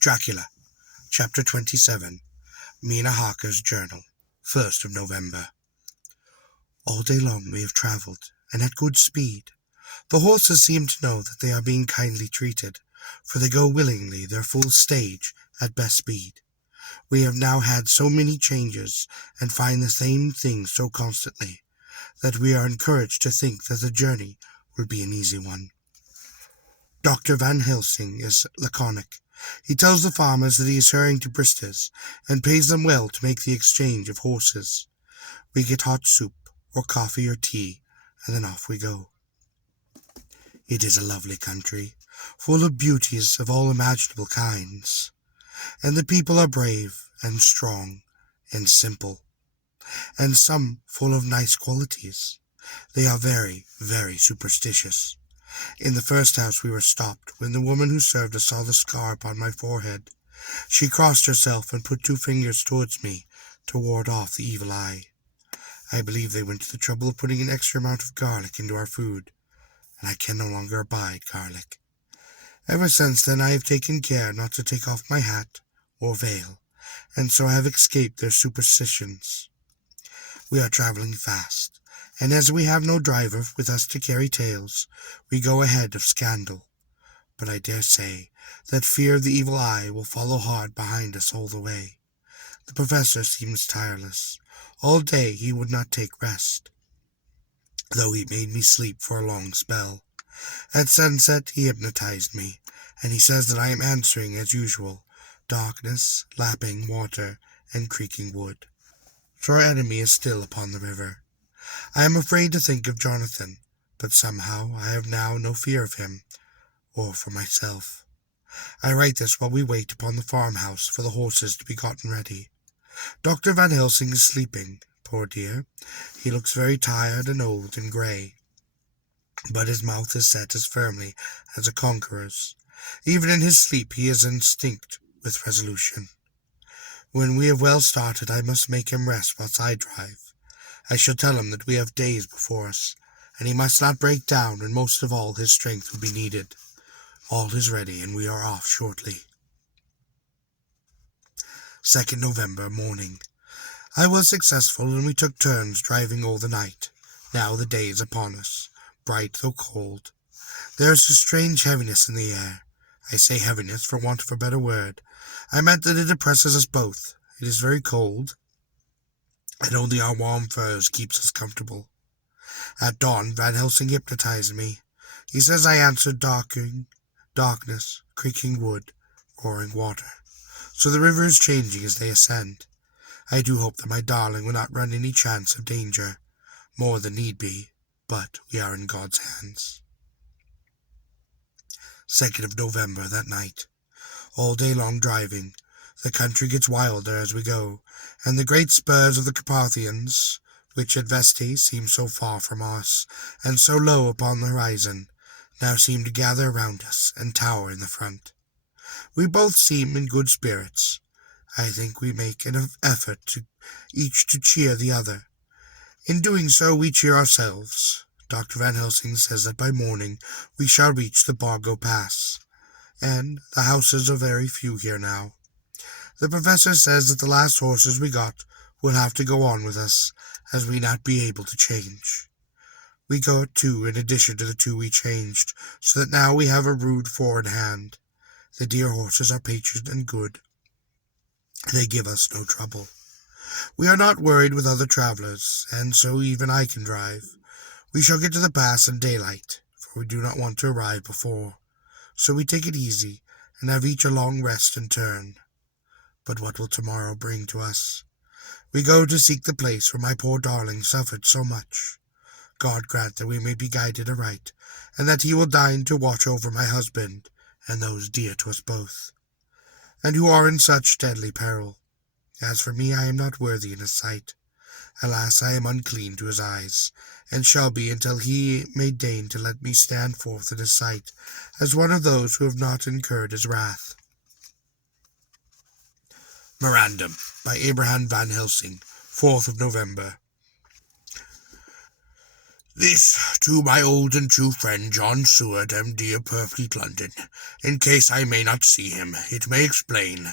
Dracula, Chapter 27, Mina Harker's Journal, 1st of November. All day long we have travelled, and at good speed. The horses seem to know that they are being kindly treated, for they go willingly their full stage at best speed. We have now had so many changes, and find the same things so constantly, that we are encouraged to think that the journey will be an easy one. Dr. Van Helsing is laconic. He tells the farmers that he is hurrying to Bristol's, and pays them well to make the exchange of horses. We get hot soup, or coffee or tea, and then off we go. It is a lovely country, full of beauties of all imaginable kinds, and the people are brave and strong and simple, and some full of nice qualities. They are very, very superstitious. In the first house we were stopped, when the woman who served us saw the scar upon my forehead. She crossed herself and put 2 fingers towards me to ward off the evil eye. I believe they went to the trouble of putting an extra amount of garlic into our food, and I can no longer abide garlic. Ever since then I have taken care not to take off my hat or veil, and so I have escaped their superstitions. We are travelling fast, and as we have no driver with us to carry tales, we go ahead of scandal. But I dare say that fear of the evil eye will follow hard behind us all the way. The professor seems tireless. All day he would not take rest, though he made me sleep for a long spell. At sunset he hypnotized me, and he says that I am answering as usual, darkness, lapping water, and creaking wood. So our enemy is still upon the river. I am afraid to think of Jonathan, but somehow I have now no fear of him, or for myself. I write this while we wait upon the farmhouse for the horses to be gotten ready. Dr. Van Helsing is sleeping, poor dear. He looks very tired and old and grey, but his mouth is set as firmly as a conqueror's. Even in his sleep he is instinct with resolution. When we have well started, I must make him rest whilst I drive. I shall tell him that we have days before us, and he must not break down, and most of all his strength will be needed. All is ready, and we are off shortly. 2nd November morning. I was successful, and we took turns driving all the night. Now the day is upon us, bright though cold. There is a strange heaviness in the air. I say heaviness for want of a better word. I meant that it oppresses us both. It is very cold, and only our warm furs keeps us comfortable. At dawn Van Helsing hypnotized me. He says I answered darkness, creaking wood, roaring water. So the river is changing as they ascend. I do hope that my darling will not run any chance of danger, more than need be, but we are in God's hands. 2nd of November, that night. All day long driving. The country gets wilder as we go, and the great spurs of the Carpathians, which at Vesti seemed so far from us, and so low upon the horizon, now seem to gather around us and tower in the front. We both seem in good spirits. I think we make an effort each to cheer the other. In doing so we cheer ourselves. Dr. Van Helsing says that by morning we shall reach the Bargo Pass, and the houses are very few here now. The professor says that the last horses we got will have to go on with us, as we not be able to change. We got 2 in addition to the 2 we changed, so that now we have a rude 4 in hand. The dear horses are patient and good. They give us no trouble. We are not worried with other travellers, and so even I can drive. We shall get to the pass in daylight, for we do not want to arrive before. So we take it easy, and have each a long rest and turn. But what will tomorrow bring to us? We go to seek the place where my poor darling suffered so much. God grant that we may be guided aright, and that he will deign to watch over my husband, and those dear to us both, and who are in such deadly peril. As for me, I am not worthy in his sight. Alas, I am unclean to his eyes, and shall be until he may deign to let me stand forth in his sight as one of those who have not incurred his wrath. Memorandum by Abraham Van Helsing, 4th of November. This to my old and true friend John Seward, M.D. of Purfleet, London. In case I may not see him, it may explain.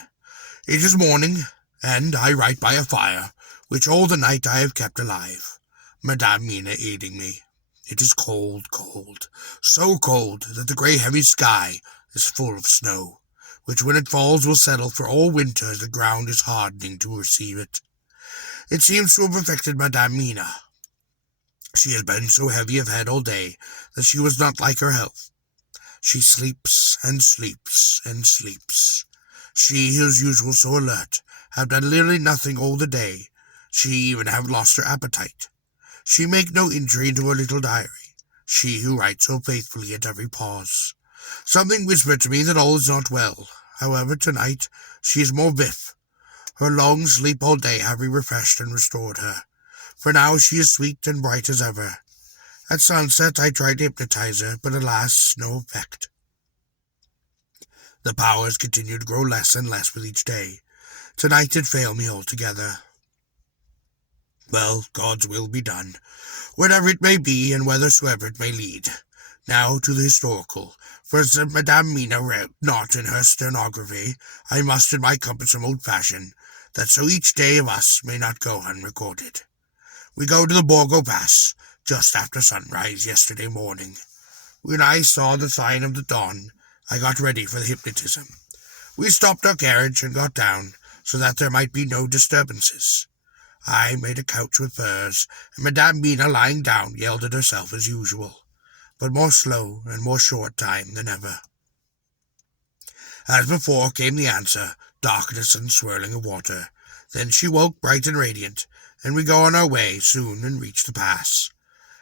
It is morning, and I write by a fire, which all the night I have kept alive, Madame Mina aiding me. It is cold, cold, so cold that the grey heavy sky is full of snow, which when it falls will settle for all winter as the ground is hardening to receive it. It seems to have affected Madame Mina. She has been so heavy of head all day that she was not like her health. She sleeps and sleeps and sleeps. She, who is usual so alert, have done literally nothing all the day. She even have lost her appetite. She make no entry into her little diary, she who writes so faithfully at every pause. Something whispered to me that all is not well. However, tonight she is more vif. Her long sleep all day have refreshed and restored her, for now she is sweet and bright as ever. At sunset I tried to hypnotize her, but alas, no effect. The powers continued to grow less and less with each day. Tonight it failed me altogether. Well, God's will be done, whatever it may be and whithersoever it may lead. Now to the historical, for as Madame Mina wrote not in her stenography, I must in my cumbersome old fashion, that so each day of us may not go unrecorded. We go to the Borgo Pass, just after sunrise yesterday morning. When I saw the sign of the dawn, I got ready for the hypnotism. We stopped our carriage and got down, so that there might be no disturbances. I made a couch with furs, and Madame Mina lying down yelled at herself as usual, but more slow and more short time than ever. As before came the answer, darkness and swirling of water. Then she woke bright and radiant, and we go on our way soon and reach the pass.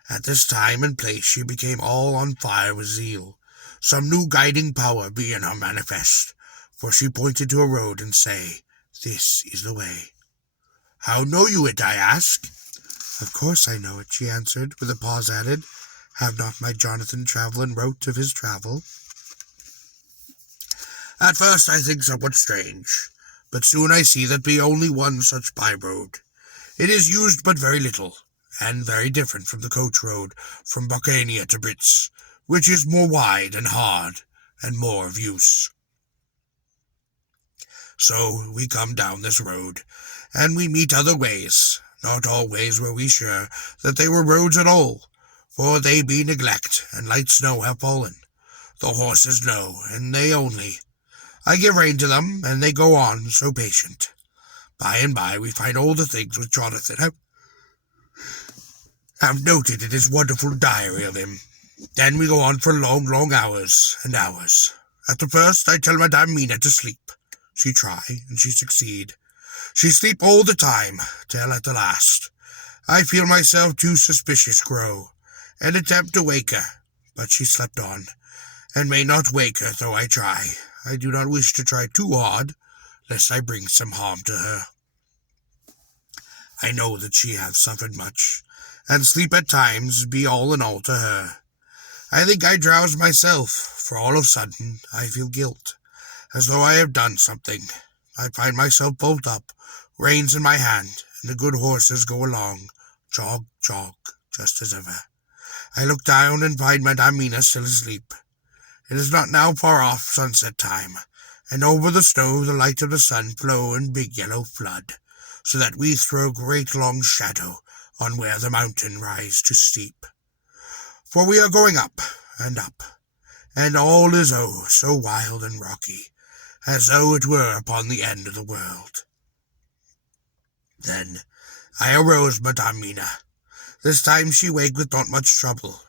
At this time and place she became all on fire with zeal, some new guiding power being her manifest, for she pointed to a road and say, "This is the way." "How know you it?" I asked. "Of course I know it," she answered, with a pause added, "Have not my Jonathan travelled and wrote of his travel?" At first I think somewhat strange, but soon I see that be only one such by-road. It is used but very little, and very different from the coach road from Bucania to Brits, which is more wide and hard, and more of use. So we come down this road, and we meet other ways. Not all ways were we sure that they were roads at all, for they be neglect, and light snow have fallen. The horses know, and they only. I give rein to them, and they go on, so patient. By and by we find all the things which Jonathan have noted in his wonderful diary of him. Then we go on for long, long hours and hours. At the first I tell Madame Mina to sleep. She try, and she succeed. She sleep all the time, till at the last I feel myself too suspicious grow, and attempt to wake her, but she slept on, and may not wake her though I try. I do not wish to try too hard, lest I bring some harm to her. I know that she hath suffered much, and sleep at times be all in all to her. I think I drowse myself, for all of a sudden I feel guilt, as though I have done something. I find myself bolt up, reins in my hand, and the good horses go along, jog, jog, just as ever. I look down and find Madame Mina still asleep. It is not now far off sunset time, and over the snow the light of the sun flow in big yellow flood, so that we throw great long shadow on where the mountain rise too steep. For we are going up, and all is oh so wild and rocky, as though it were upon the end of the world. Then I arose Madame Mina. This time she waked with not much trouble.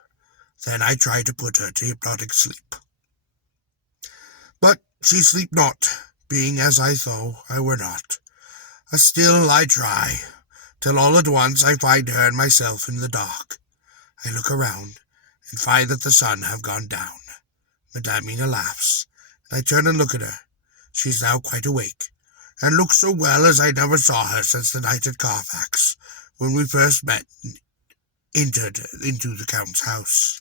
Then I tried to put her to hypnotic sleep. But she sleep not, being as I thought I were not. Still I try, till all at once I find her and myself in the dark. I look around, and find that the sun have gone down. Madame Mina laughs, and I turn and look at her. She is now quite awake, and looks so well as I never saw her since the night at Carfax, when we first met and entered into the Count's house.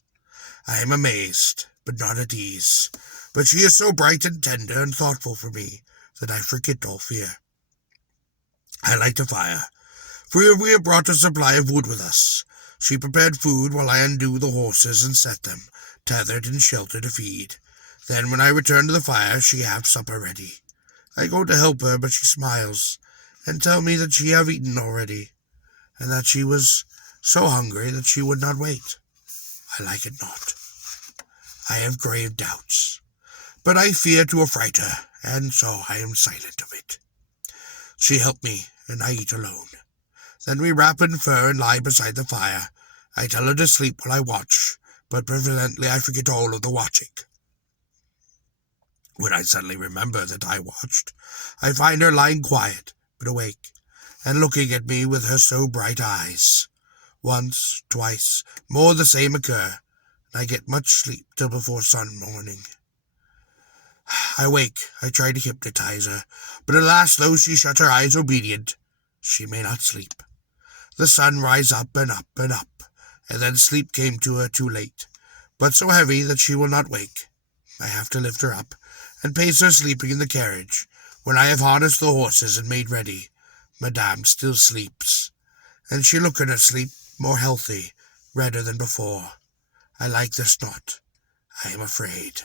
I am amazed, but not at ease. But she is so bright and tender and thoughtful for me, that I forget all fear. I light a fire, for we have brought a supply of wood with us. She prepared food while I undo the horses and set them, tethered in shelter to feed. Then when I return to the fire, she have supper ready. I go to help her, but she smiles, and tell me that she have eaten already, and that she was so hungry that she would not wait. I like it not. I have grave doubts, but I fear to affright her, and so I am silent of it. She help me, and I eat alone. Then we wrap in fur and lie beside the fire. I tell her to sleep while I watch, but presently I forget all of the watching. When I suddenly remember that I watched, I find her lying quiet, but awake, and looking at me with her so bright eyes. Once, twice, more the same occur, and I get much sleep till before sun morning. I wake, I try to hypnotize her, but alas, though she shut her eyes obedient, she may not sleep. The sun rise up and up and up, and then sleep came to her too late, but so heavy that she will not wake. I have to lift her up, and place her sleeping in the carriage. When I have harnessed the horses and made ready, Madame still sleeps, and she look in her sleep more healthy, redder than before. I like this not. I am afraid.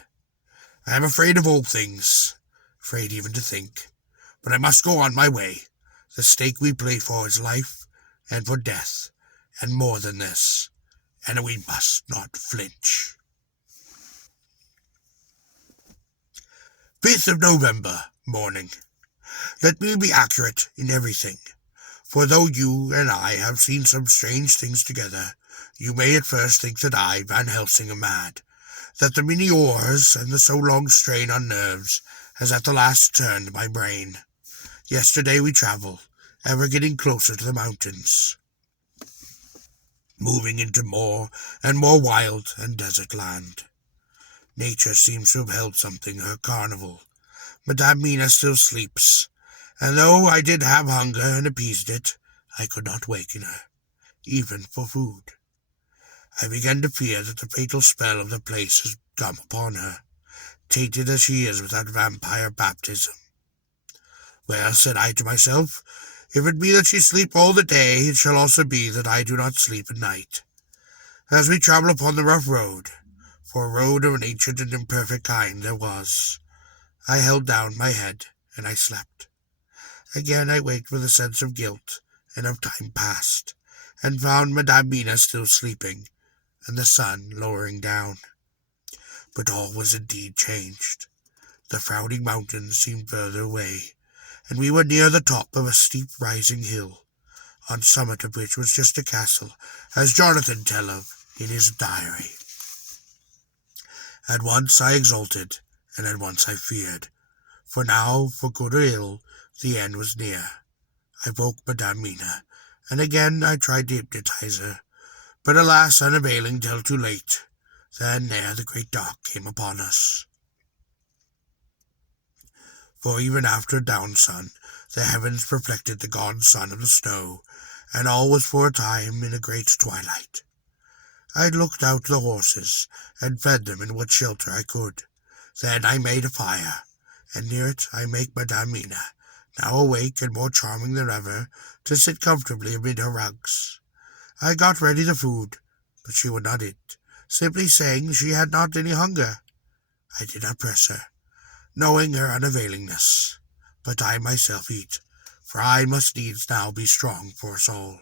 I am afraid of all things, afraid even to think. But I must go on my way. The stake we play for is life, and for death, and more than this, and we must not flinch. 5th of November, morning. Let me be accurate in everything, for though you and I have seen some strange things together, you may at first think that I, Van Helsing, am mad, that the many oars and the so long strain on nerves has at the last turned my brain. Yesterday we travelled, ever getting closer to the mountains, moving into more and more wild and desert land. Nature seems to have held something her carnival. Madame Mina still sleeps, and though I did have hunger and appeased it, I could not waken her, even for food. I began to fear that the fatal spell of the place has come upon her, tainted as she is with that vampire baptism. Well, said I to myself, if it be that she sleep all the day, it shall also be that I do not sleep at night. As we travel upon the rough road, for a road of an ancient and imperfect kind there was, I held down my head, and I slept. Again I waked with a sense of guilt and of time past, and found Madame Mina still sleeping, and the sun lowering down. But all was indeed changed. The frowning mountains seemed further away, and we were near the top of a steep rising hill, on summit of which was just a castle, as Jonathan tell of in his diary. At once I exulted, and at once I feared, for now, for good or ill, the end was near. I woke Madame Mina, and again I tried to hypnotize her, but alas, unavailing till too late. Then ere the great dark came upon us. For even after down sun, the heavens reflected the gaunt sun of the snow, and all was for a time in a great twilight. I looked out the horses, and fed them in what shelter I could. Then I made a fire, and near it I make Madame Mina, now awake and more charming than ever, to sit comfortably amid her rugs. I got ready the food, but she would not eat, simply saying she had not any hunger. I did not press her, knowing her unavailingness, but I myself eat, for I must needs now be strong for us all.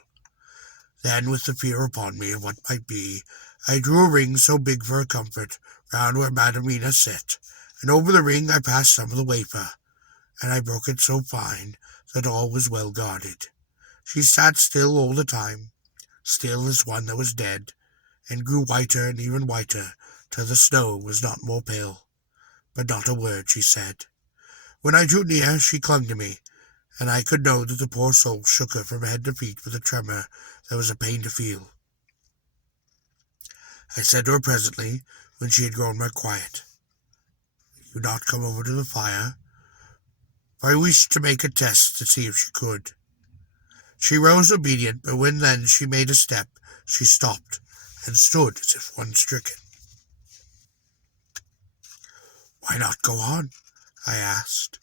Then, with the fear upon me of what might be, I drew a ring so big for a comfort round where Madame Mina sat, and over the ring I passed some of the wafer, and I broke it so fine that all was well guarded. She sat still all the time, still as one that was dead, and grew whiter and even whiter, till the snow was not more pale. But not a word she said. When I drew near, she clung to me, and I could know that the poor soul shook her from head to feet with a tremor that was a pain to feel. I said to her presently, when she had grown more quiet, "You not come over to the fire?" For I wished to make a test to see if she could. She rose obedient, but when then she made a step, she stopped, and stood as if one stricken. "Why not go on?" I asked.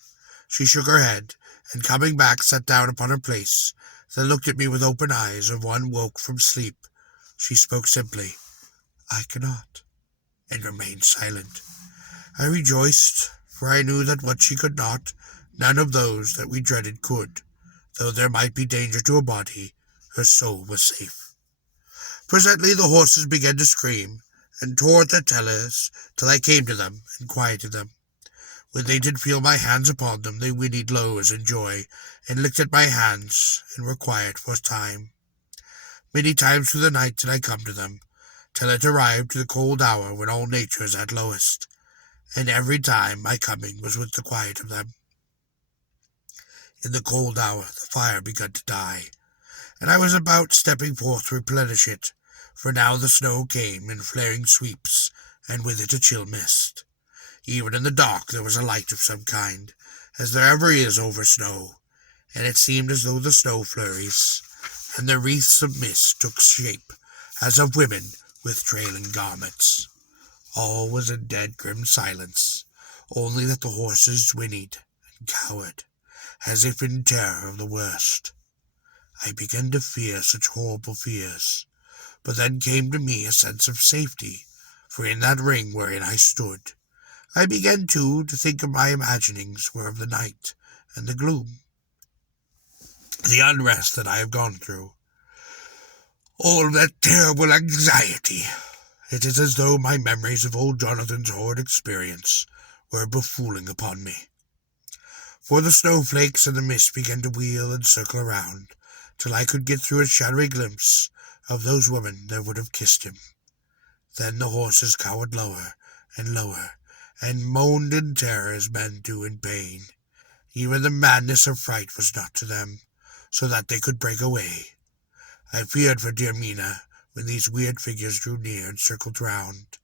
She shook her head, and coming back sat down upon her place, then looked at me with open eyes of one woke from sleep, She spoke simply, "I cannot," and remained silent. I rejoiced, for I knew that what she could not, none of those that we dreaded could. Though there might be danger to her body, her soul was safe. Presently the horses began to scream, and tore at their tellers, till I came to them and quieted them. When they did feel my hands upon them, they whinnied low as in joy, and licked at my hands, and were quiet for a time. Many times through the night did I come to them, till it arrived to the cold hour when all nature is at lowest, and every time my coming was with the quiet of them. In the cold hour the fire began to die, and I was about stepping forth to replenish it, for now the snow came in flaring sweeps, and with it a chill mist. Even in the dark there was a light of some kind, as there ever is over snow, and it seemed as though the snow flurries and the wreaths of mist took shape as of women with trailing garments. All was in dead grim silence, only that the horses whinnied and cowered, as if in terror of the worst. I began to fear such horrible fears, but then came to me a sense of safety, for in that ring wherein I stood, I began too to think of my imaginings were of the night and the gloom, the unrest that I have gone through, all that terrible anxiety. It is as though my memories of old Jonathan's horrid experience were befooling upon me. For the snowflakes and the mist began to wheel and circle around, till I could get through a shadowy glimpse of those women that would have kissed him. Then the horses cowered lower and lower, and moaned in terror as men do in pain. Even the madness of fright was not to them, so that they could break away. I feared for dear Mina when these weird figures drew near and circled round.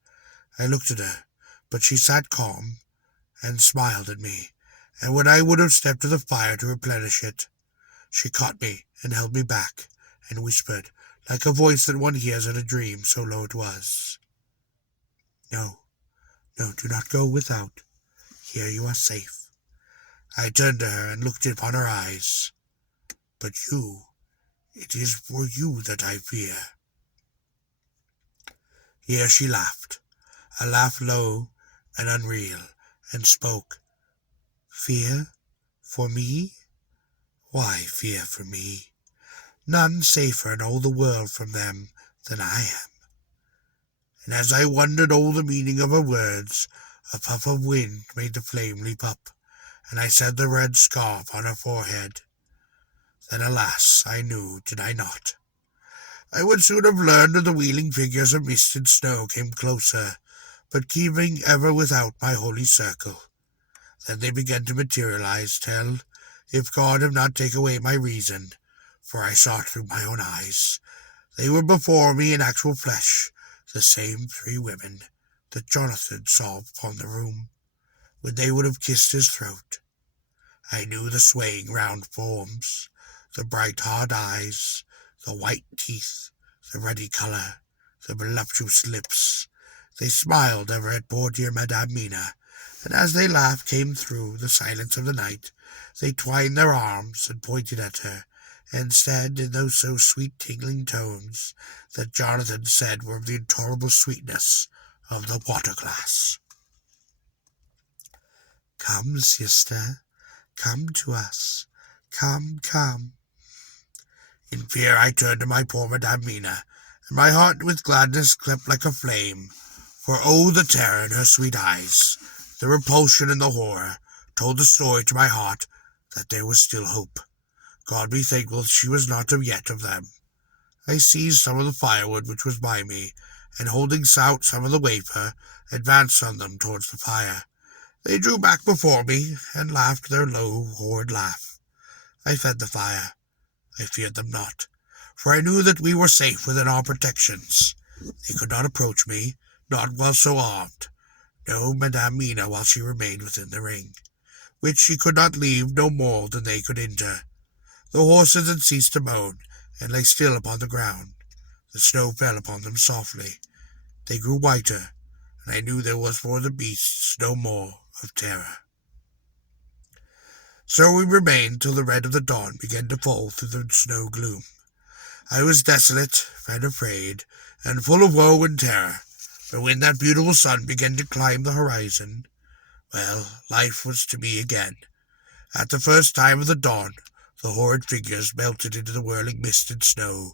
I looked at her, but she sat calm and smiled at me, and when I would have stepped to the fire to replenish it, she caught me and held me back, and whispered, like a voice that one hears in a dream, so low it was, "No, no, do not go without. Here you are safe." I turned to her and looked upon her eyes. "But you, it is for you that I fear." Here she laughed, a laugh low and unreal, and spoke. "Fear? For me? Why fear for me? None safer in all the world from them than I am." And as I wondered all the meaning of her words, a puff of wind made the flame leap up, and I said the red scarf on her forehead. Then, alas, I knew, did I not? I would soon have learned of the wheeling figures of mist and snow came closer, but keeping ever without my holy circle. Then they began to materialize till, if God have not taken away my reason, for I saw through my own eyes, they were before me in actual flesh, the same 3 women that Jonathan saw upon the room, when they would have kissed his throat. I knew the swaying round forms, the bright hard eyes, the white teeth, the ruddy colour, the voluptuous lips. They smiled ever at poor dear Madame Mina, and as they laughed came through the silence of the night, they twined their arms and pointed at her, and said in those so sweet tingling tones that Jonathan said were of the intolerable sweetness of the water-glass, "Come, sister, come to us, come, come." In fear I turned to my poor Madame Mina, and my heart with gladness leapt like a flame, for oh, the terror in her sweet eyes, the repulsion and the horror, told the story to my heart that there was still hope. God be thankful she was not yet of them. I seized some of the firewood which was by me, and holding out some of the wafer, advanced on them towards the fire. They drew back before me, and laughed their low, horrid laugh. I fed the fire. I feared them not, for I knew that we were safe within our protections. They could not approach me, not while so armed. No, Madame Mina while she remained within the ring, which she could not leave no more than they could enter. The horses had ceased to moan, and lay still upon the ground. The snow fell upon them softly. They grew whiter, and I knew there was for the beasts no more of terror. So we remained till the red of the dawn began to fall through the snow gloom. I was desolate and afraid, and full of woe and terror, but when that beautiful sun began to climb the horizon, well, life was to me again. At the first time of the dawn, the horrid figures melted into the whirling mist and snow.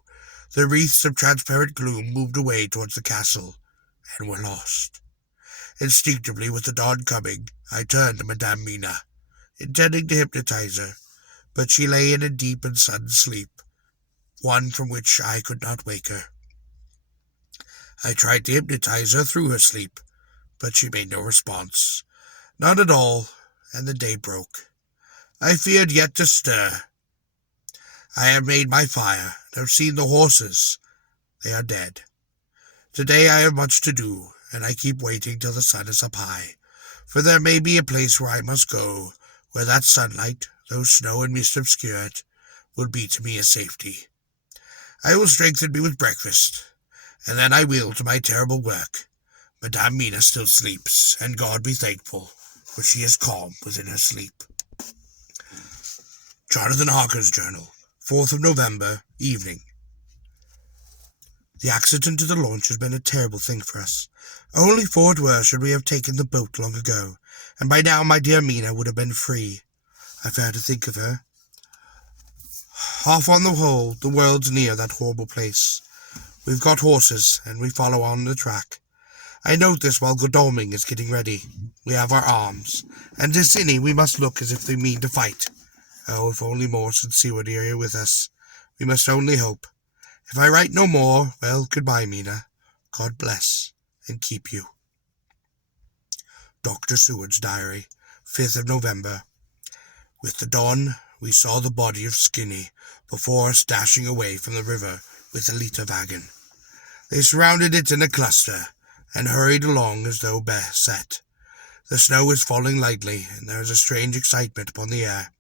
The wreaths of transparent gloom moved away towards the castle, and were lost. Instinctively, with the dawn coming, I turned to Madame Mina, intending to hypnotize her, but she lay in a deep and sudden sleep, one from which I could not wake her. I tried to hypnotize her through her sleep, but she made no response. None at all, and the day broke. I feared yet to stir. I have made my fire, and have seen the horses. They are dead. Today I have much to do, and I keep waiting till the sun is up high, for there may be a place where I must go, where that sunlight, though snow and mist obscure it, will be to me a safety. I will strengthen me with breakfast, and then I will to my terrible work. Madame Mina still sleeps, and God be thankful, for she is calm within her sleep. Jonathan Harker's Journal, 4th of November, evening. The accident to the launch has been a terrible thing for us. Only for it were should we have taken the boat long ago, and by now my dear Mina would have been free. I fear to think of her. Half on the whole, the world's near that horrible place. We've got horses, and we follow on the track. I note this while Godalming is getting ready. We have our arms, and to Cinny we must look as if they mean to fight. Oh, if only Morse and Seward are here with us. We must only hope. If I write no more, well, goodbye, Mina. God bless and keep you. Dr. Seward's Diary, 5th of November. With the dawn, we saw the body of Skinny before us dashing away from the river with the Lita wagon. They surrounded it in a cluster and hurried along as though beset. The snow is falling lightly, and there is a strange excitement upon the air.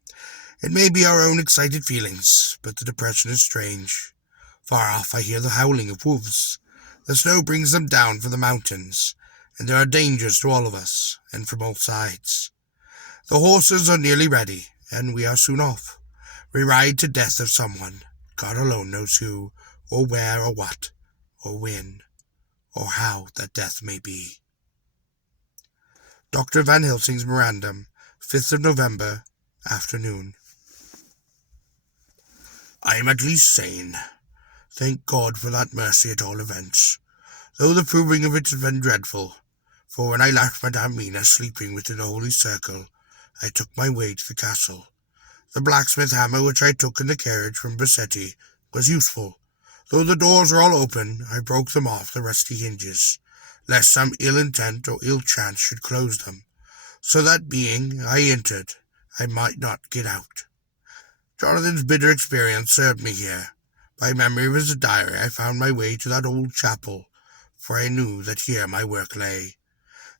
It may be our own excited feelings, but the depression is strange. Far off I hear the howling of wolves. The snow brings them down from the mountains, and there are dangers to all of us, and from all sides. The horses are nearly ready, and we are soon off. We ride to death of someone. God alone knows who, or where, or what, or when, or how that death may be. Dr. Van Helsing's Memorandum, 5th of November, afternoon. I am at least sane. Thank God for that mercy at all events, though the proving of it has been dreadful, for when I left Madame Mina sleeping within the holy circle, I took my way to the castle. The blacksmith hammer which I took in the carriage from Bassetti was useful. Though the doors were all open, I broke them off the rusty hinges, lest some ill intent or ill chance should close them, so that being I entered, I might not get out. Jonathan's bitter experience served me here. By memory of his diary, I found my way to that old chapel, for I knew that here my work lay.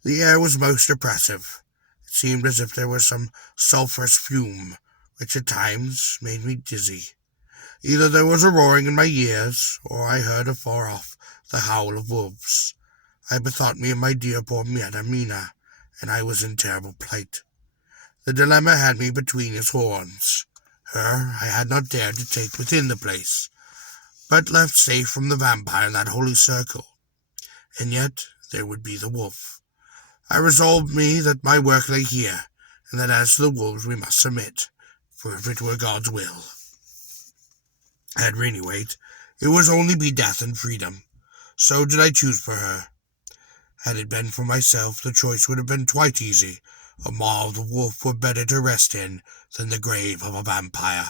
The air was most oppressive. It seemed as if there was some sulphurous fume, which at times made me dizzy. Either there was a roaring in my ears, or I heard afar off the howl of wolves. I bethought me of my dear poor Madame Mina, and I was in terrible plight. The dilemma had me between his horns. Her I had not dared to take within the place, but left safe from the vampire in that holy circle. And yet there would be the wolf. I resolved me that my work lay here, and that as to the wolves we must submit, for if it were God's will. At any rate, it would only be death and freedom. So did I choose for her. Had it been for myself, the choice would have been quite easy. A maw of the wolf were better to rest in than the grave of a vampire.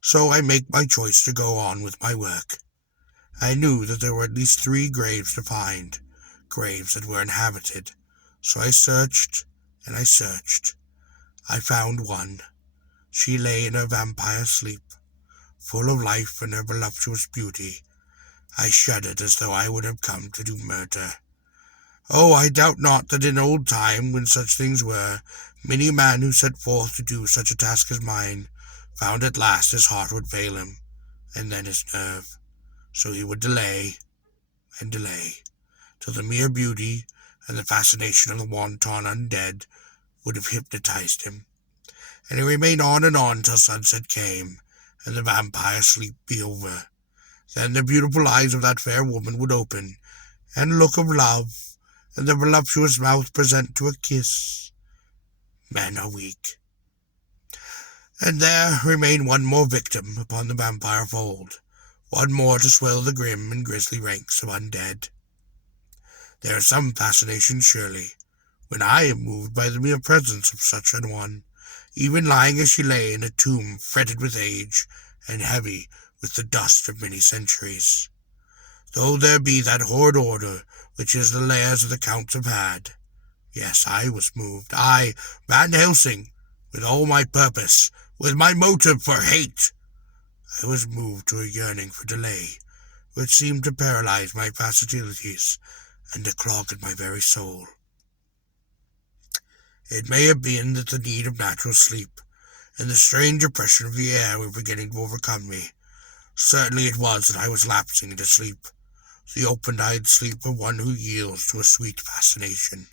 So I make my choice to go on with my work. I knew that there were at least 3 graves to find, graves that were inhabited. So I searched, and I searched. I found one. She lay in her vampire sleep, full of life and her voluptuous beauty. I shuddered as though I would have come to do murder. Oh, I doubt not that in old time, when such things were, many a man who set forth to do such a task as mine, found at last his heart would fail him, and then his nerve. So he would delay, and delay, till the mere beauty and the fascination of the wanton undead would have hypnotized him, and he remained on and on till sunset came, and the vampire sleep be over. Then the beautiful eyes of that fair woman would open, and look of love, and the voluptuous mouth present to a kiss. Men are weak. And there remained one more victim upon the vampire fold, one more to swell the grim and grisly ranks of undead. There is some fascination, surely, when I am moved by the mere presence of such an one, even lying as she lay in a tomb fretted with age and heavy with the dust of many centuries. Though there be that horrid order which is the lairs of the counts have had, yes, I was moved, I, Van Helsing, with all my purpose, with my motive for hate. I was moved to a yearning for delay, which seemed to paralyze my faculties and to clog in my very soul. It may have been that the need of natural sleep and the strange oppression of the air were beginning to overcome me. Certainly it was that I was lapsing into sleep, the open-eyed sleep of one who yields to a sweet fascination,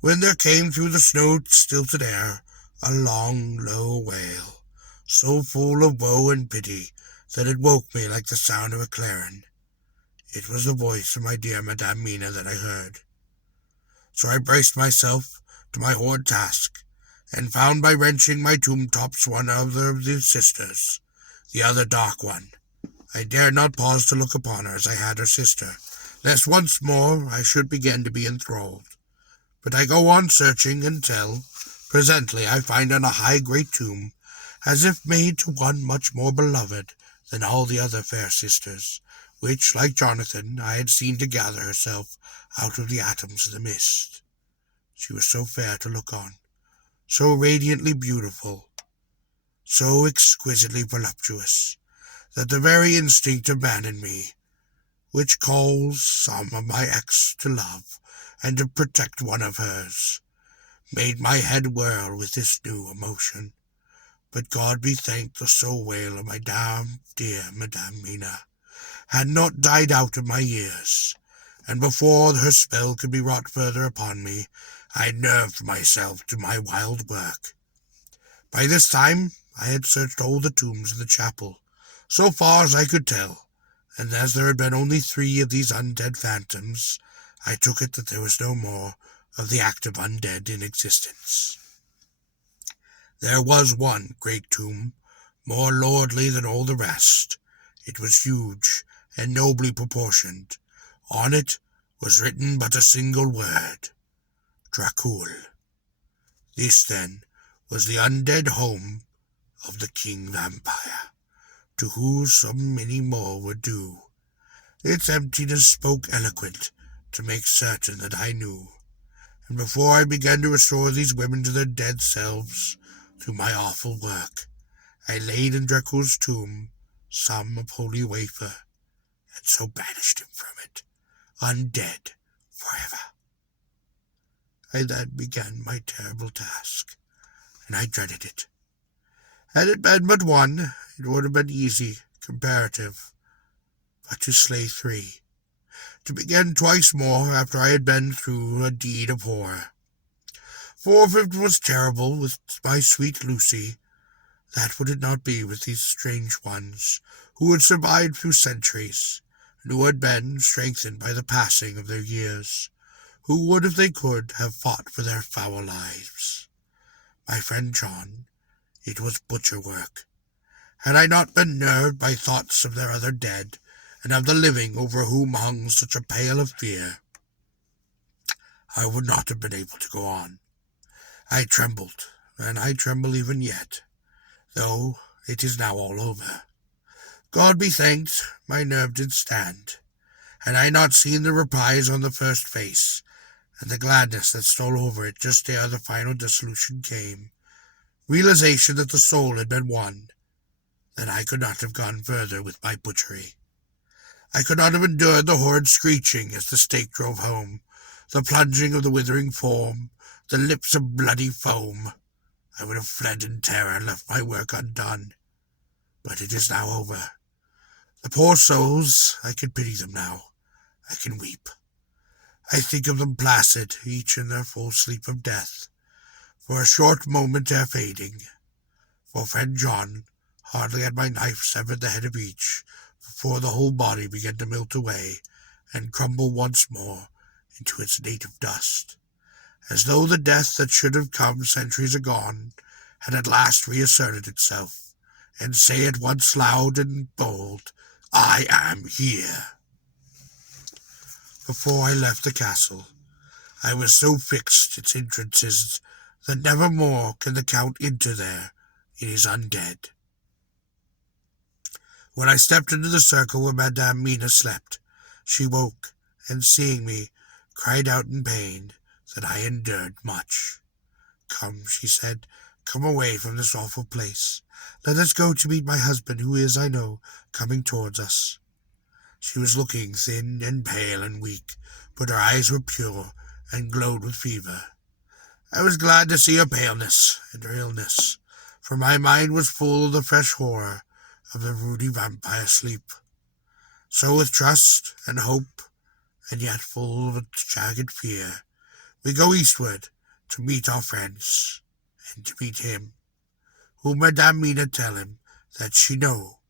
when there came through the snow-stilted air a long, low wail, so full of woe and pity that it woke me like the sound of a clarion. It was the voice of my dear Madame Mina that I heard. So I braced myself to my horrid task, and found by wrenching my tomb-tops one other of the sisters, the other dark one. I dared not pause to look upon her as I had her sister, lest once more I should begin to be enthralled. But I go on searching until, presently, I find on a high great tomb, as if made to one much more beloved than all the other fair sisters, which, like Jonathan, I had seen to gather herself out of the atoms of the mist. She was so fair to look on, so radiantly beautiful, so exquisitely voluptuous, that the very instinct of man in me, which calls some of my ex to love and to protect one of hers, made my head whirl with this new emotion. But God be thanked, the soul wail of my dear Madame Mina had not died out of my ears, and before her spell could be wrought further upon me, I nerved myself to my wild work. By this time I had searched all the tombs in the chapel, so far as I could tell, and as there had been only 3 of these undead phantoms, I took it that there was no more of the active undead in existence. There was one great tomb, more lordly than all the rest. It was huge and nobly proportioned. On it was written but a single word, Dracula. This, then, was the undead home of the King Vampire, to whose so many more were due. Its emptiness spoke eloquent to make certain that I knew, and before I began to restore these women to their dead selves through my awful work, I laid in Dracula's tomb some of holy wafer, and so banished him from it, undead forever. I then began my terrible task, and I dreaded it. Had it been but one, it would have been easy, comparative. But to slay 3, to begin twice more after I had been through a deed of horror. For if it was terrible with my sweet Lucy, that would it not be with these strange ones, who had survived through centuries, and who had been strengthened by the passing of their years, who would, if they could, have fought for their foul lives. My friend John, it was butcher work. Had I not been nerved by thoughts of their other dead, and of the living over whom hung such a pall of fear, I would not have been able to go on. I trembled, and I tremble even yet, though it is now all over. God be thanked, my nerve did stand. Had I not seen the reprise on the first face, and the gladness that stole over it just ere the final dissolution came, realization that the soul had been won, then I could not have gone further with my butchery. I could not have endured the horrid screeching as the stake drove home, the plunging of the withering form, the lips of bloody foam. I would have fled in terror and left my work undone. But it is now over. The poor souls, I can pity them now. I can weep. I think of them placid, each in their full sleep of death, for a short moment ere fading. For friend John, hardly had my knife severed the head of each, before the whole body began to melt away and crumble once more into its native dust, as though the death that should have come centuries agone had at last reasserted itself, and say at once loud and bold, "I am here." Before I left the castle, I was so fixed its entrances that never more can the Count enter there. It is undead. When I stepped into the circle where Madame Mina slept, she woke, and seeing me, cried out in pain that I endured much. "Come," she said, "come away from this awful place. Let us go to meet my husband, who is, I know, coming towards us." She was looking thin and pale and weak, but her eyes were pure and glowed with fever. I was glad to see her paleness and her illness, for my mind was full of the fresh horror of the ruddy vampire sleep. So with trust and hope, and yet full of a jagged fear, we go eastward to meet our friends, and to meet him, whom Madame Mina tell him that she know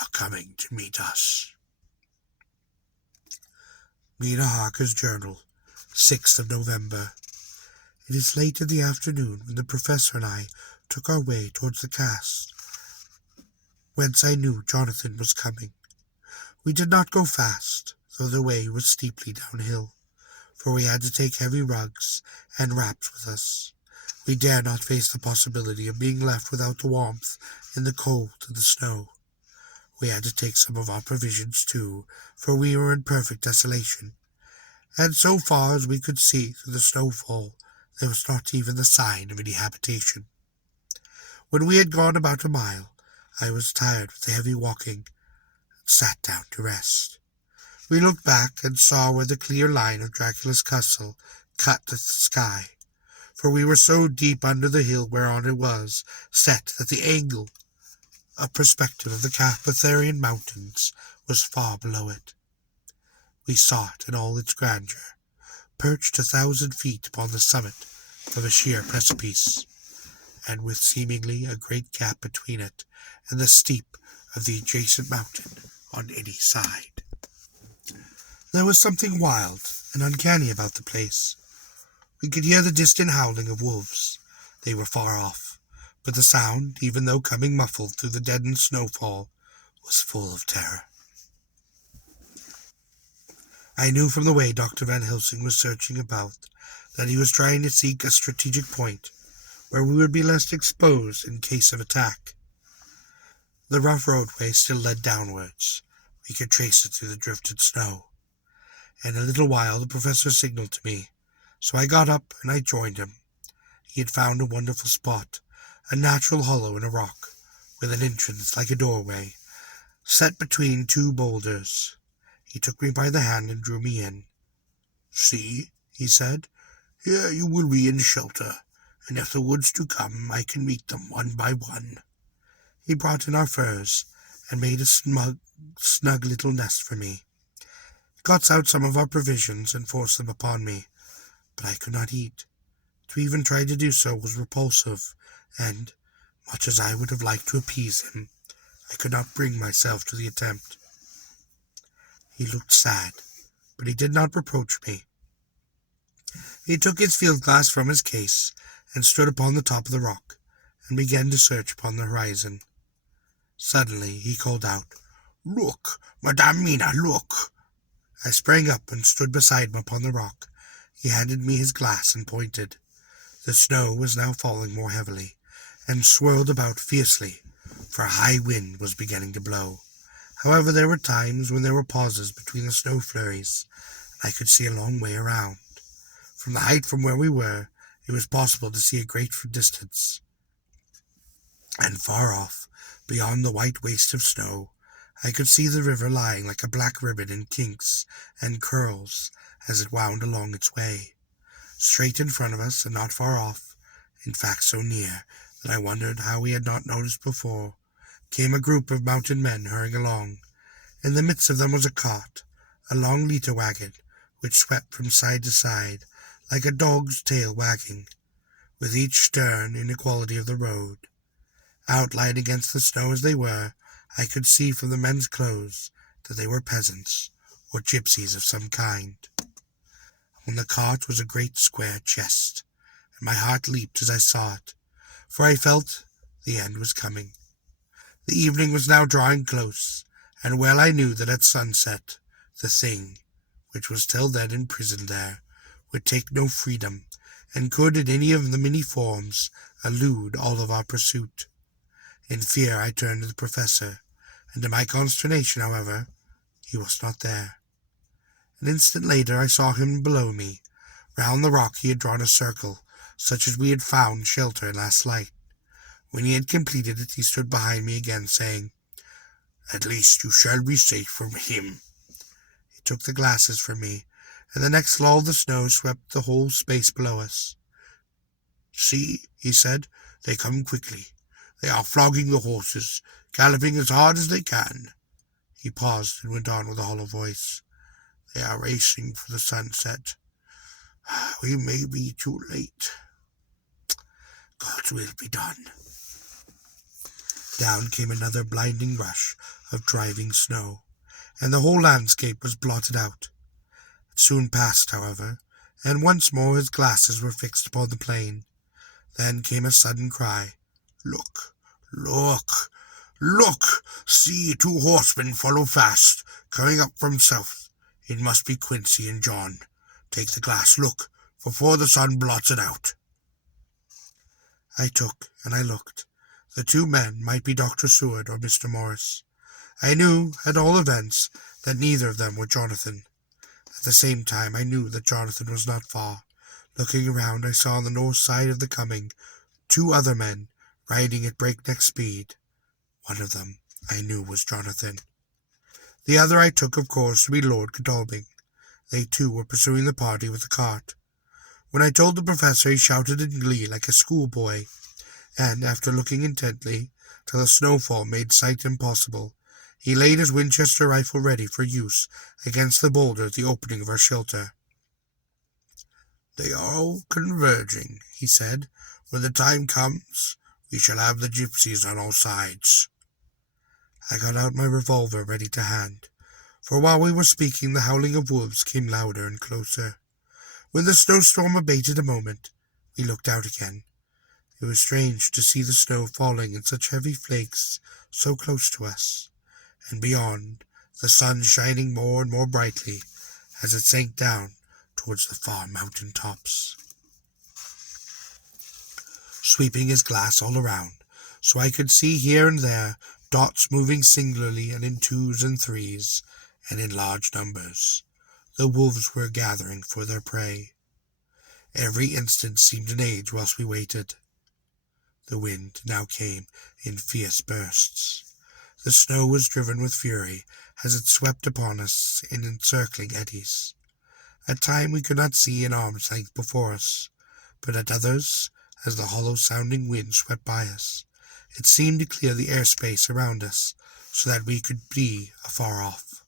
are coming to meet us. Mina Harker's Journal, 6th of November. It is late in the afternoon when the Professor and I took our way towards the cast, whence I knew Jonathan was coming. We did not go fast, though the way was steeply downhill, for we had to take heavy rugs and wraps with us. We dare not face the possibility of being left without the warmth in the cold and the snow. We had to take some of our provisions too, for we were in perfect desolation, and so far as we could see through the snowfall, there was not even the sign of any habitation. When we had gone about a mile, I was tired with the heavy walking, and sat down to rest. We looked back and saw where the clear line of Dracula's castle cut the sky, for we were so deep under the hill whereon it was set that the angle of perspective of the Carpatharian mountains was far below it. We saw it in all its grandeur, perched 1,000 feet upon the summit of a sheer precipice, and with seemingly a great gap between it and the steep of the adjacent mountain on any side. There was something wild and uncanny about the place. We could hear the distant howling of wolves. They were far off, but the sound, even though coming muffled through the deadened snowfall, was full of terror. I knew from the way Dr. Van Helsing was searching about that he was trying to seek a strategic point where we would be less exposed in case of attack. The rough roadway still led downwards. We could trace it through the drifted snow. In a little while the professor signaled to me, so I got up and I joined him. He had found a wonderful spot, a natural hollow in a rock, with an entrance like a doorway, set between two boulders. He took me by the hand and drew me in. "See," he said, "here you will be in shelter, and if the woods do come, I can meet them one by one." He brought in our furs, and made a snug little nest for me. He got out some of our provisions and forced them upon me, but I could not eat. To even try to do so was repulsive, and, much as I would have liked to appease him, I could not bring myself to the attempt. He looked sad, but he did not reproach me. He took his field-glass from his case and stood upon the top of the rock, and began to search upon the horizon. Suddenly he called out, "Look, Madame Mina, look!" I sprang up and stood beside him upon the rock. He handed me his glass and pointed. The snow was now falling more heavily, and swirled about fiercely, for a high wind was beginning to blow. However, there were times when there were pauses between the snow flurries, and I could see a long way around. From the height from where we were, it was possible to see a great distance, and far off, beyond the white waste of snow, I could see the river lying like a black ribbon in kinks and curls as it wound along its way. Straight in front of us, and not far off, in fact so near that I wondered how we had not noticed before, came a group of mounted men hurrying along. In the midst of them was a cart, a long leiter wagon, which swept from side to side, like a dog's tail wagging, with each stern inequality of the road. Outlined against the snow as they were, I could see from the men's clothes that they were peasants, or gypsies of some kind. On the cart was a great square chest, and my heart leaped as I saw it, for I felt the end was coming. The evening was now drawing close, and well I knew that at sunset the thing, which was till then imprisoned there, would take no freedom, and could in any of the many forms elude all of our pursuit. In fear I turned to the professor, and to my consternation, however, he was not there. An instant later I saw him below me. Round the rock he had drawn a circle, such as we had found shelter in last night. When he had completed it, he stood behind me again, saying, "At least you shall be safe from him." He took the glasses from me, and the next lull of the snow swept the whole space below us. "See," he said, "they come quickly. They are flogging the horses, galloping as hard as they can." He paused and went on with a hollow voice. "They are racing for the sunset. We may be too late. God's will be done." Down came another blinding rush of driving snow, and the whole landscape was blotted out. It soon passed, however, and once more his glasses were fixed upon the plain. Then came a sudden cry. "Look, look, look! See, 2 horsemen follow fast, coming up from south. It must be Quincy and John. Take the glass, look, before the sun blots it out." I took, and I looked. The 2 men might be Dr. Seward or Mr. Morris. I knew, at all events, that neither of them were Jonathan. At the same time I knew that Jonathan was not far. Looking around, I saw on the north side of the coming 2 other men, riding at breakneck speed. One of them I knew was Jonathan. The other I took, of course, to be Lord Godalming. They too were pursuing the party with the cart. When I told the professor, he shouted in glee like a schoolboy, and, after looking intently till the snowfall made sight impossible, he laid his Winchester rifle ready for use against the boulder at the opening of our shelter. "They are all converging," he said. "When the time comes, we shall have the gypsies on all sides." I got out my revolver ready to hand, for while we were speaking the howling of wolves came louder and closer. When the snowstorm abated a moment, we looked out again. It was strange to see the snow falling in such heavy flakes so close to us, and beyond, the sun shining more and more brightly as it sank down towards the far mountain tops, sweeping his glass all around, so I could see here and there dots moving singularly and in 2s and 3s, and in large numbers. The wolves were gathering for their prey. Every instant seemed an age whilst we waited. The wind now came in fierce bursts. The snow was driven with fury as it swept upon us in encircling eddies. At times we could not see an arm's length before us, but at others, as the hollow-sounding wind swept by us, it seemed to clear the airspace around us so that we could be afar off.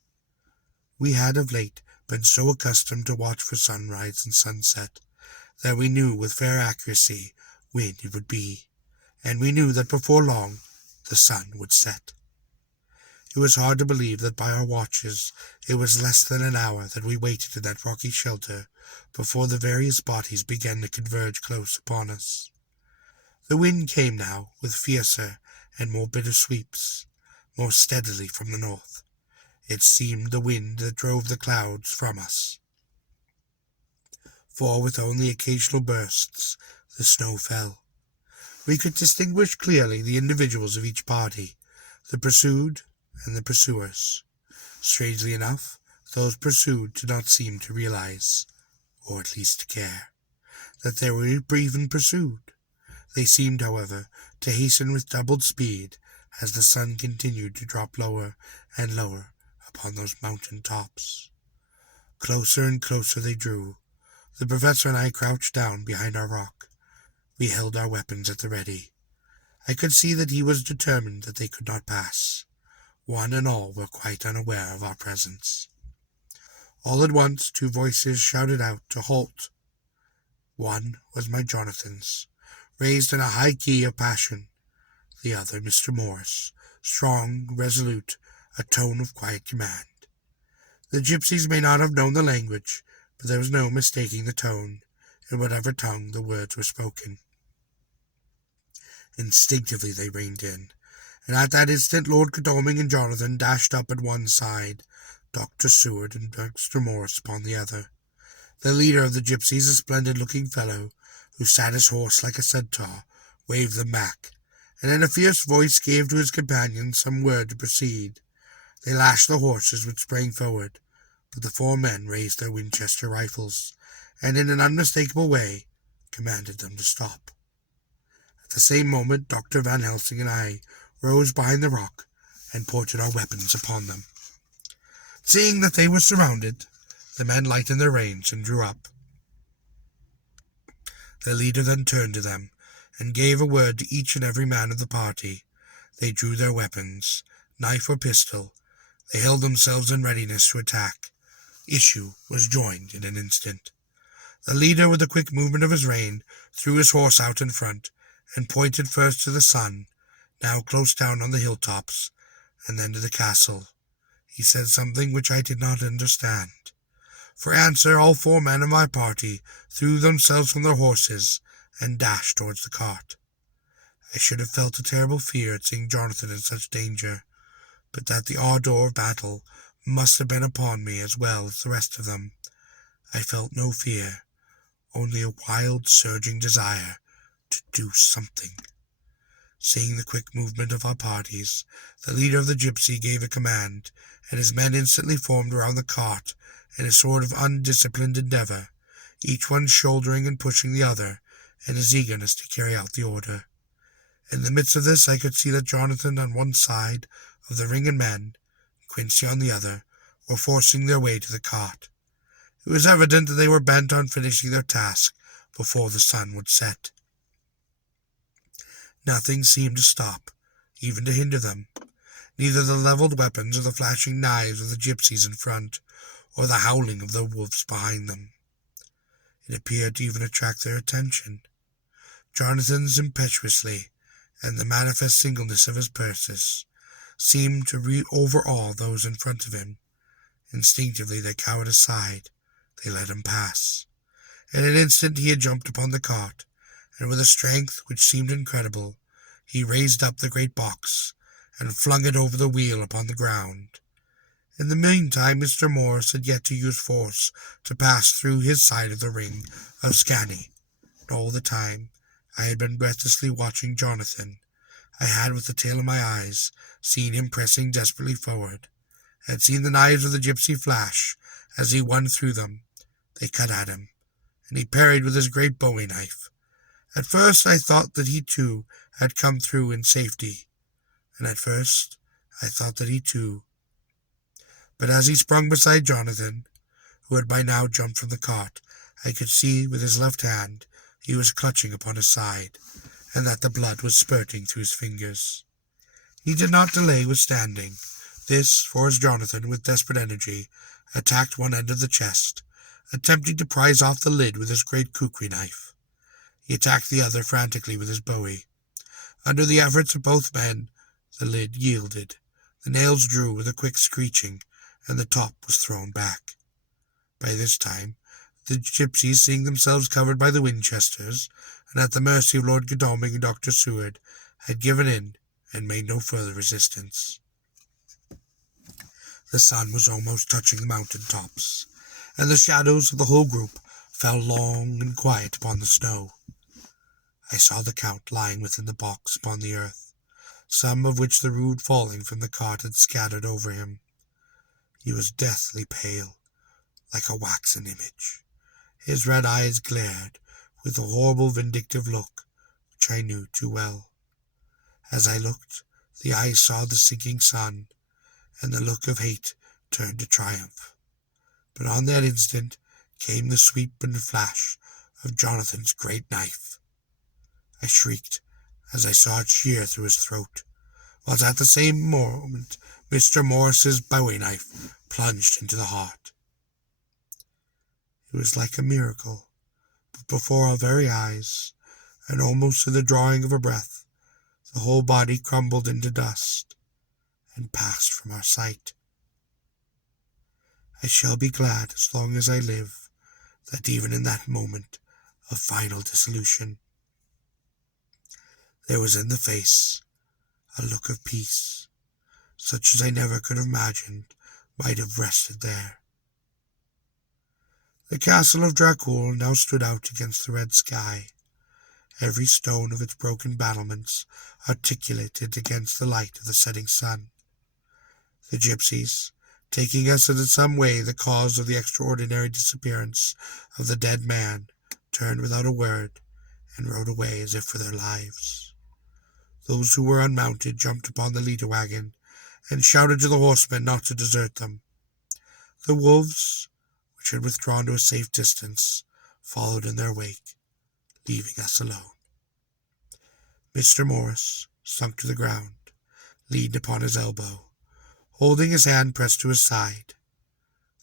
We had of late been so accustomed to watch for sunrise and sunset that we knew with fair accuracy when it would be, and we knew that before long the sun would set. It was hard to believe that by our watches it was less than an hour that we waited in that rocky shelter before the various bodies began to converge close upon us. The wind came now with fiercer and more bitter sweeps, more steadily from the north. It seemed the wind that drove the clouds from us, for with only occasional bursts the snow fell. We could distinguish clearly the individuals of each party, the pursued and the pursuers. Strangely enough, those pursued did not seem to realize, or at least to care, that they were even pursued. They seemed, however, to hasten with doubled speed as the sun continued to drop lower and lower upon those mountain tops. Closer and closer they drew. The professor and I crouched down behind our rock. We held our weapons at the ready. I could see that he was determined that they could not pass. One and all were quite unaware of our presence. All at once 2 voices shouted out to halt. One was my Jonathan's, raised in a high key of passion. The other Mr. Morris, strong, resolute, a tone of quiet command. The gypsies may not have known the language, but there was no mistaking the tone, in whatever tongue the words were spoken. Instinctively they reined in, and at that instant Lord Godalming and Jonathan dashed up at one side, Dr. Seward and Dexter Morris upon the other. The leader of the gypsies, a splendid-looking fellow, who sat his horse like a centaur, waved them back, and in a fierce voice gave to his companions some word to proceed. They lashed the horses, which sprang forward, but the 4 men raised their Winchester rifles, and in an unmistakable way commanded them to stop. At the same moment Dr. Van Helsing and I rose behind the rock and pointed our weapons upon them. Seeing that they were surrounded, the men lightened their reins and drew up. Their leader then turned to them and gave a word to each and every man of the party. They drew their weapons, knife or pistol. They held themselves in readiness to attack. Issue was joined in an instant. The leader, with a quick movement of his rein, threw his horse out in front, and pointed first to the sun, now close down on the hilltops, and then to the castle. He said something which I did not understand. For answer, all 4 men of my party threw themselves from their horses and dashed towards the cart. I should have felt a terrible fear at seeing Jonathan in such danger, but that the ardour of battle must have been upon me as well as the rest of them. I felt no fear, only a wild, surging desire to do something. Seeing the quick movement of our parties, the leader of the gypsy gave a command, and his men instantly formed around the cart in a sort of undisciplined endeavour, each one shouldering and pushing the other in his eagerness to carry out the order. In the midst of this I could see that Jonathan on one side of the ring and men, Quincy on the other, were forcing their way to the cart. It was evident that they were bent on finishing their task before the sun would set. Nothing seemed to stop, even to hinder them, neither the levelled weapons or the flashing knives of the gypsies in front, or the howling of the wolves behind them. It appeared to even attract their attention. Jonathan's impetuously, and the manifest singleness of his purpose, seemed to overawe those in front of him. Instinctively they cowered aside. They let him pass. In an instant he had jumped upon the cart, and with a strength which seemed incredible, he raised up the great box, and flung it over the wheel upon the ground. In the meantime Mr. Morris had yet to use force to pass through his side of the ring of Scanney, and all the time I had been breathlessly watching Jonathan. I had, with the tail of my eyes, seen him pressing desperately forward. I had seen the knives of the gypsy flash as he won through them. They cut at him, and he parried with his great bowie knife. At first I thought that he too had come through in safety, and at first I thought that he too. But as he sprung beside Jonathan, who had by now jumped from the cart, I could see with his left hand he was clutching upon his side, and that the blood was spurting through his fingers. He did not delay withstanding this, for as Jonathan, with desperate energy, attacked one end of the chest, attempting to prise off the lid with his great kukri knife, he attacked the other frantically with his bowie. Under the efforts of both men, the lid yielded. The nails drew with a quick screeching, and the top was thrown back. By this time, the gypsies, seeing themselves covered by the Winchesters, and at the mercy of Lord Godalming and Dr. Seward, had given in and made no further resistance. The sun was almost touching the mountain tops, and the shadows of the whole group fell long and quiet upon the snow. I saw the Count lying within the box upon the earth, some of which the rude falling from the cart had scattered over him. He was deathly pale, like a waxen image. His red eyes glared with a horrible vindictive look, which I knew too well. As I looked, the eyes saw the sinking sun, and the look of hate turned to triumph. But on that instant came the sweep and flash of Jonathan's great knife. I shrieked as I saw it shear through his throat, whilst at the same moment Mr. Morris's bowie knife plunged into the heart. It was like a miracle, but before our very eyes, and almost to the drawing of a breath, the whole body crumbled into dust and passed from our sight. I shall be glad as long as I live that even in that moment of final dissolution, there was in the face a look of peace, such as I never could have imagined might have rested there. The castle of Dracula now stood out against the red sky, every stone of its broken battlements articulated against the light of the setting sun. The gypsies, taking as in some way the cause of the extraordinary disappearance of the dead man, turned without a word and rode away as if for their lives. Those who were unmounted jumped upon the leader wagon and shouted to the horsemen not to desert them. The wolves, which had withdrawn to a safe distance, followed in their wake, leaving us alone. Mr. Morris, sunk to the ground, leaned upon his elbow, holding his hand pressed to his side.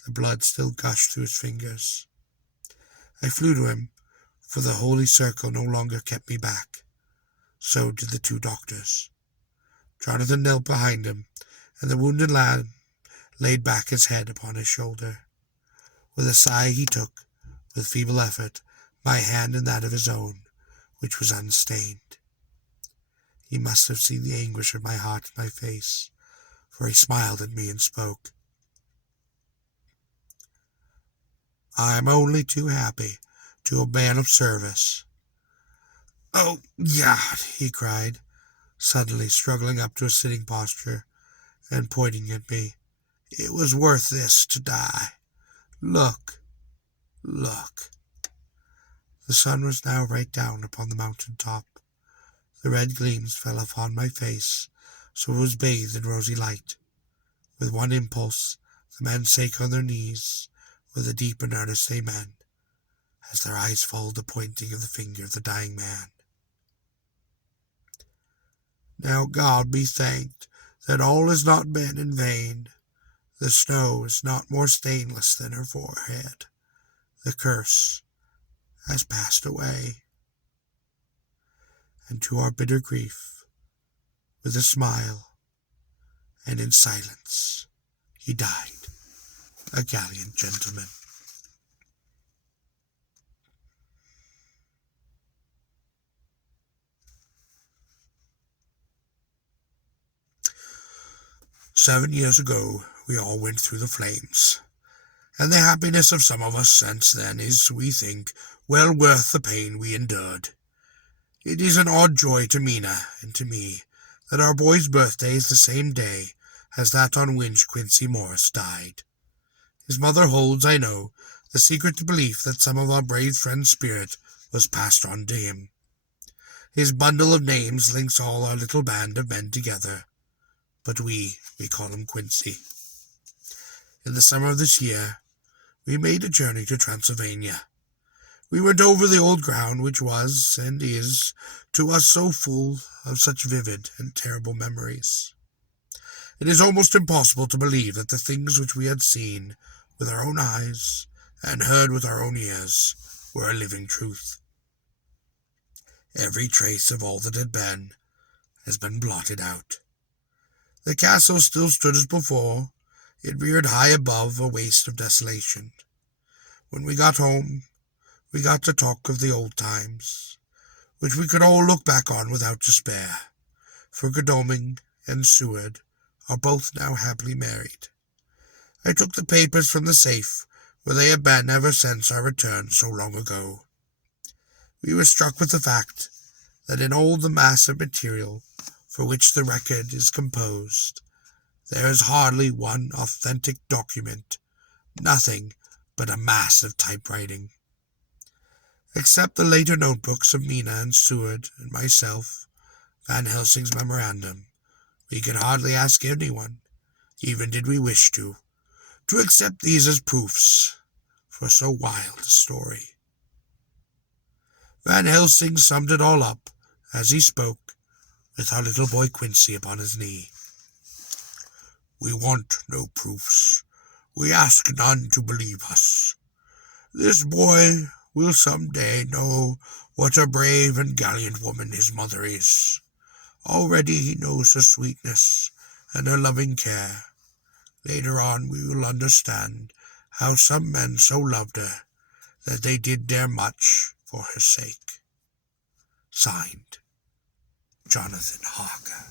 The blood still gushed through his fingers. I flew to him, for the holy circle no longer kept me back. So did the two doctors. Jonathan knelt behind him, and the wounded lad laid back his head upon his shoulder. With a sigh he took, with feeble effort, my hand in that of his own, which was unstained. He must have seen the anguish of my heart in my face, for he smiled at me and spoke. "I am only too happy to a man of service." "Oh, God!" he cried, suddenly struggling up to a sitting posture and pointing at me. "It was worth this to die. Look, look." The sun was now right down upon the mountain top. The red gleams fell upon my face, so it was bathed in rosy light. With one impulse, the men sank on their knees, with a deep and earnest amen, as their eyes followed the pointing of the finger of the dying man. Now God be thanked that all has not been in vain. The snow is not more stainless than her forehead. The curse has passed away. And to our bitter grief, with a smile and in silence, he died, a gallant gentleman. "7 years ago, we all went through the flames, and the happiness of some of us since then is, we think, well worth the pain we endured. It is an odd joy to Mina and to me that our boy's birthday is the same day as that on which Quincy Morris died. His mother holds, I know, the secret belief that some of our brave friend's spirit was passed on to him. His bundle of names links all our little band of men together, but we call him Quincy. In the summer of this year, we made a journey to Transylvania. We went over the old ground which was, and is, to us so full of such vivid and terrible memories. It is almost impossible to believe that the things which we had seen with our own eyes and heard with our own ears were a living truth. Every trace of all that had been has been blotted out. The castle still stood as before. It reared high above a waste of desolation. When we got home, we got to talk of the old times, which we could all look back on without despair, for Godalming and Seward are both now happily married. I took the papers from the safe, where they have been ever since our return so long ago. We were struck with the fact that in all the mass of material for which the record is composed, there is hardly one authentic document, nothing but a mass of typewriting. Except the later notebooks of Mina and Seward and myself, Van Helsing's memorandum, we could hardly ask anyone, even did we wish to accept these as proofs for so wild a story. Van Helsing summed it all up as he spoke, with our little boy Quincy upon his knee. "We want no proofs. We ask none to believe us. This boy will some day know what a brave and gallant woman his mother is. Already he knows her sweetness and her loving care. Later on we will understand how some men so loved her that they did dare much for her sake. Signed, Jonathan Harker.